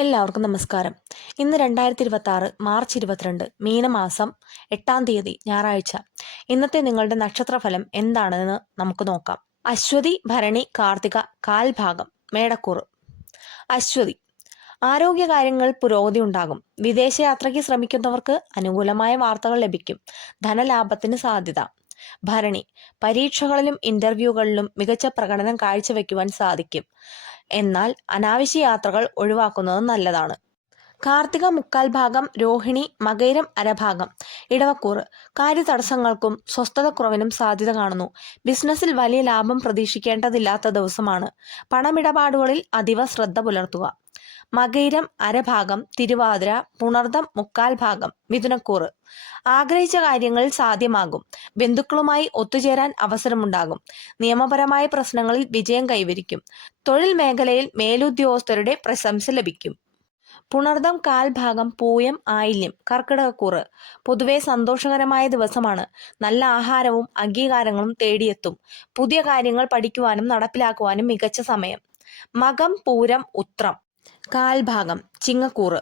എല്ലാവർക്കും നമസ്കാരം. ഇന്ന് 2026 മാർച്ച് 22 മീനമാസം 8-ാം തീയതി ഞായറാഴ്ച. ഇന്നത്തെ നിങ്ങളുടെ നക്ഷത്രഫലം എന്താണെന്ന് നമുക്ക് നോക്കാം. അശ്വതി, ഭരണി, കാർത്തിക, കാൽഭാഗം, മേടക്കൂറ്. അശ്വതി, ആരോഗ്യകാര്യങ്ങളിൽ പുരോഗതി ഉണ്ടാകും. വിദേശയാത്രയ്ക്ക് ശ്രമിക്കുന്നവർക്ക് അനുകൂലമായ വാർത്തകൾ ലഭിക്കും. ധനലാഭത്തിന് സാധ്യത. ഭരണി, പരീക്ഷകളിലും ഇന്റർവ്യൂകളിലും മികച്ച പ്രകടനം കാഴ്ചവെക്കുവാൻ സാധിക്കും. എന്നാൽ അനാവശ്യ യാത്രകൾ ഒഴിവാക്കുന്നത് നല്ലതാണ്. കാർത്തിക മുക്കാൽ ഭാഗം, രോഹിണി, മകയിരം അരഭാഗം, ഇടവക്കൂറ്. കാര്യതടസ്സങ്ങൾക്കും സ്വസ്ഥതക്കുറവിനും സാധ്യത കാണുന്നു. ബിസിനസ്സിൽ വലിയ ലാഭം പ്രതീക്ഷിക്കേണ്ടതില്ലാത്ത ദിവസമാണ്. പണമിടപാടുകളിൽ അതീവ ശ്രദ്ധ പുലർത്തുക. മകയിരം അരഭാഗം, തിരുവാതിര, പുണർദം മുക്കാൽ ഭാഗം, മിഥുനക്കൂറ്. ആഗ്രഹിച്ച കാര്യങ്ങൾ സാധ്യമാകും. ബന്ധുക്കളുമായി ഒത്തുചേരാൻ അവസരമുണ്ടാകും. നിയമപരമായ പ്രശ്നങ്ങളിൽ വിജയം കൈവരിക്കും. തൊഴിൽ മേഖലയിൽ മേലുദ്യോഗസ്ഥരുടെ പ്രശംസ ലഭിക്കും. പുണർദം കാൽഭാഗം, പൂയം, ആയില്യം, കർക്കിടകക്കൂറ്. പൊതുവെ സന്തോഷകരമായ ദിവസമാണ്. നല്ല ആഹാരവും അംഗീകാരങ്ങളും തേടിയെത്തും. പുതിയ കാര്യങ്ങൾ പഠിക്കുവാനും നടപ്പിലാക്കുവാനും മികച്ച സമയം. മകം, പൂരം, ഉത്രം. കാൽഭാഗം, ചിങ്ങക്കൂറ്.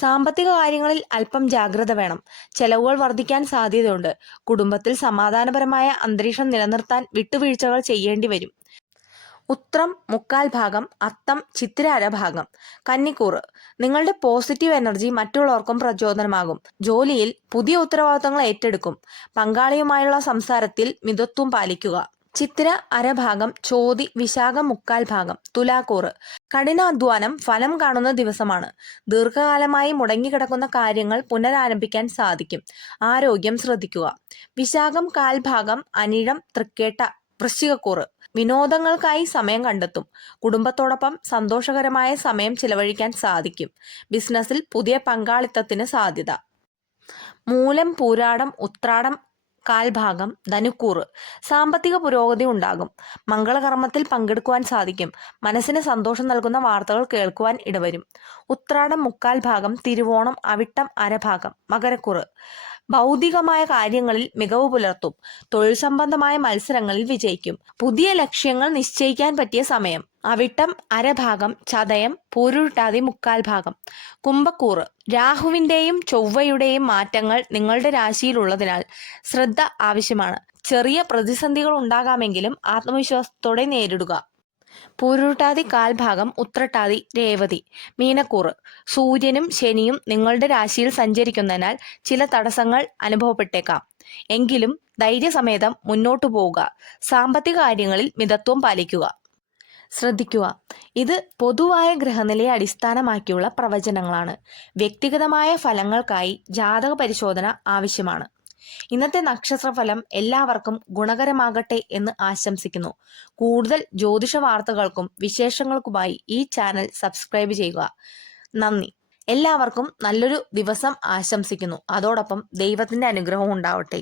സാമ്പത്തിക കാര്യങ്ങളിൽ അല്പം ജാഗ്രത വേണം. ചെലവുകൾ വർദ്ധിക്കാൻ സാധ്യതയുണ്ട്. കുടുംബത്തിൽ സമാധാനപരമായ അന്തരീക്ഷം നിലനിർത്താൻ വിട്ടുവീഴ്ചകൾ ചെയ്യേണ്ടി വരും. ഉത്രം മുക്കാൽ ഭാഗം, അത്തം, ചിത്തിര അരഭാഗം, കന്നിക്കൂറ്. നിങ്ങളുടെ പോസിറ്റീവ് എനർജി മറ്റുള്ളവർക്കും പ്രചോദനമാകും. ജോലിയിൽ പുതിയ ഉത്തരവാദിത്തങ്ങൾ ഏറ്റെടുക്കും. പങ്കാളിയുമായുള്ള സംസാരത്തിൽ മിതത്വം പാലിക്കുക. ചിത്തിര അരഭാഗം, ചോതി, വിശാഖം മുക്കാൽ ഭാഗം, തുലാക്കൂറ്. കഠിനാധ്വാനം ഫലം കാണുന്ന ദിവസമാണ്. ദീർഘകാലമായി മുടങ്ങിക്കിടക്കുന്ന കാര്യങ്ങൾ പുനരാരംഭിക്കാൻ സാധിക്കും. ആരോഗ്യം ശ്രദ്ധിക്കുക. വിശാഖം കാൽഭാഗം, അനിഴം, തൃക്കേട്ട, വൃശ്ചികക്കൂറ്. വിനോദങ്ങൾക്കായി സമയം കണ്ടെത്തും. കുടുംബത്തോടൊപ്പം സന്തോഷകരമായ സമയം ചിലവഴിക്കാൻ സാധിക്കും. ബിസിനസ്സിൽ പുതിയ പങ്കാളിത്തത്തിന് സാധ്യത. മൂലം, പൂരാടം, ഉത്രാടം കാൽഭാഗം, ധനുക്കൂറ്. സാമ്പത്തിക പുരോഗതി ഉണ്ടാകും. മംഗളകർമ്മത്തിൽ പങ്കെടുക്കുവാൻ സാധിക്കും. മനസ്സിന് സന്തോഷം നൽകുന്ന വാർത്തകൾ കേൾക്കുവാൻ ഇടവരും. ഉത്രാടം മുക്കാൽ ഭാഗം, തിരുവോണം, അവിട്ടം അരഭാഗം, മകരക്കൂറ്. ഭൗതികമായ കാര്യങ്ങളിൽ മികവ് പുലർത്തും. തൊഴിൽ സംബന്ധമായ മത്സരങ്ങളിൽ വിജയിക്കും. പുതിയ ലക്ഷ്യങ്ങൾ നിശ്ചയിക്കാൻ പറ്റിയ സമയം. അവിട്ടം അരഭാഗം, ചതയം, പൂരുരുട്ടാതി മുക്കാൽ ഭാഗം, കുംഭക്കൂറ്. രാഹുവിന്റെയും ചൊവ്വയുടെയും മാറ്റങ്ങൾ നിങ്ങളുടെ രാശിയിലുള്ളതിനാൽ ശ്രദ്ധ ആവശ്യമാണ്. ചെറിയ പ്രതിസന്ധികൾ ഉണ്ടാകാമെങ്കിലും ആത്മവിശ്വാസത്തോടെ നേരിടുക. പൂരുരുട്ടാതി കാൽഭാഗം, ഉത്രട്ടാതി, രേവതി, മീനക്കൂറ്. സൂര്യനും ശനിയും നിങ്ങളുടെ രാശിയിൽ സഞ്ചരിക്കുന്നതിനാൽ ചില തടസ്സങ്ങൾ അനുഭവപ്പെട്ടേക്കാം. എങ്കിലും ധൈര്യസമേതം മുന്നോട്ടു പോവുക. സാമ്പത്തിക കാര്യങ്ങളിൽ മിതത്വം പാലിക്കുക. ശ്രദ്ധിക്കുക, ഇത് പൊതുവായ ഗ്രഹനിലയെ അടിസ്ഥാനമാക്കിയുള്ള പ്രവചനങ്ങളാണ്. വ്യക്തിഗതമായ ഫലങ്ങൾക്കായി ജാതക പരിശോധന ആവശ്യമാണ്. ഇന്നത്തെ നക്ഷത്രഫലം എല്ലാവർക്കും ഗുണകരമാകട്ടെ എന്ന് ആശംസിക്കുന്നു. കൂടുതൽ ജ്യോതിഷ വാർത്തകൾക്കും വിശേഷങ്ങൾക്കുമായി ഈ ചാനൽ സബ്സ്ക്രൈബ് ചെയ്യുക. നന്ദി. എല്ലാവർക്കും നല്ലൊരു ദിവസം ആശംസിക്കുന്നു. അതോടൊപ്പം ദൈവത്തിന്റെ അനുഗ്രഹവും ഉണ്ടാവട്ടെ.